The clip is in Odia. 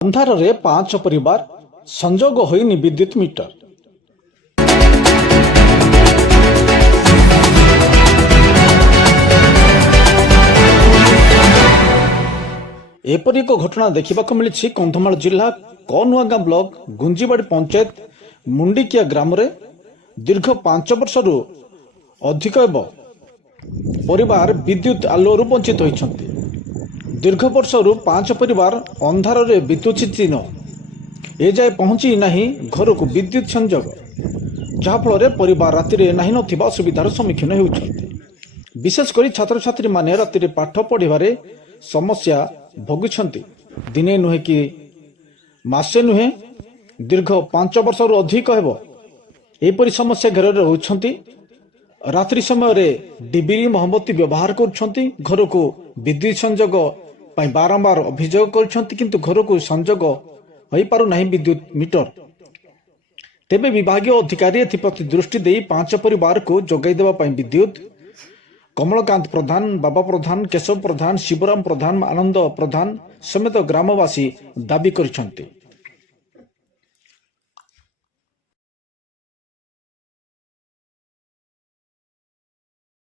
ଅନ୍ଧାରରେ 5 ପରିବାର ସଂଯୋଗ ହୋଇନି ବିଦ୍ୟୁତ ମିଟର। ଏପରି ଏକ ଘଟଣା ଦେଖିବାକୁ ମିଳିଛି କନ୍ଧମାଳ ଜିଲ୍ଲା କନୁଆଗାଁ ବ୍ଲକ ଗୁଞ୍ଜିବାଡ଼ି ପଞ୍ଚାୟତ ମୁଣ୍ଡିକିଆ ଗ୍ରାମରେ। ଦୀର୍ଘ 5 ବର୍ଷରୁ ଅଧିକ ହେବ ପରିବାର ବିଦ୍ୟୁତ ଆଲୁଅରୁ ବଞ୍ଚିତ ହୋଇଛନ୍ତି। ଦୀର୍ଘ ବର୍ଷରୁ 5 ପରିବାର ଅନ୍ଧାରରେ ବିତୁଚିହ୍ନ ଏଯାଏ ପହଞ୍ଚି ନାହିଁ ଘରକୁ ବିଦ୍ୟୁତ ସଂଯୋଗ, ଯାହାଫଳରେ ପରିବାର ରାତିରେ ନାହିଁ ନଥିବା ଅସୁବିଧାର ସମ୍ମୁଖୀନ ହେଉଛନ୍ତି। ବିଶେଷ କରି ଛାତ୍ରଛାତ୍ରୀମାନେ ରାତିରେ ପାଠ ପଢ଼ିବାରେ ସମସ୍ୟା ଭୋଗୁଛନ୍ତି। ଦିନେ ନୁହେଁ କି ମାସେ ନୁହେଁ, ଦୀର୍ଘ 5 ବର୍ଷରୁ ଅଧିକ ହେବ ଏହିପରି ସମସ୍ୟା ଘେରରେ ରହୁଛନ୍ତି। ରାତ୍ରି ସମୟରେ ଡିବିରି ମହମବତୀ ବ୍ୟବହାର କରୁଛନ୍ତି। ଘରକୁ ବିଦ୍ୟୁତ ସଂଯୋଗ ପାଇଁ ବାରମ୍ବାର ଅଭିଯୋଗ କରିଛନ୍ତି, କିନ୍ତୁ ଘରକୁ ସଂଯୋଗ ହୋଇପାରୁନାହିଁ ବିଦ୍ୟୁତ ମିଟର। ତେବେ ବିଭାଗୀୟ ଅଧିକାରୀ ଏଥିପ୍ରତି ଦୃଷ୍ଟି ଦେଇ 5 ପରିବାରକୁ ଯୋଗାଇ ଦେବା ପାଇଁ ବିଦ୍ୟୁତ କମଳକାନ୍ତ ପ୍ରଧାନ, ବାବା ପ୍ରଧାନ, କେଶବ ପ୍ରଧାନ, ଶିବରାମ ପ୍ରଧାନ, ଆନନ୍ଦ ପ୍ରଧାନ ସମେତ ଗ୍ରାମବାସୀ ଦାବି କରିଛନ୍ତି।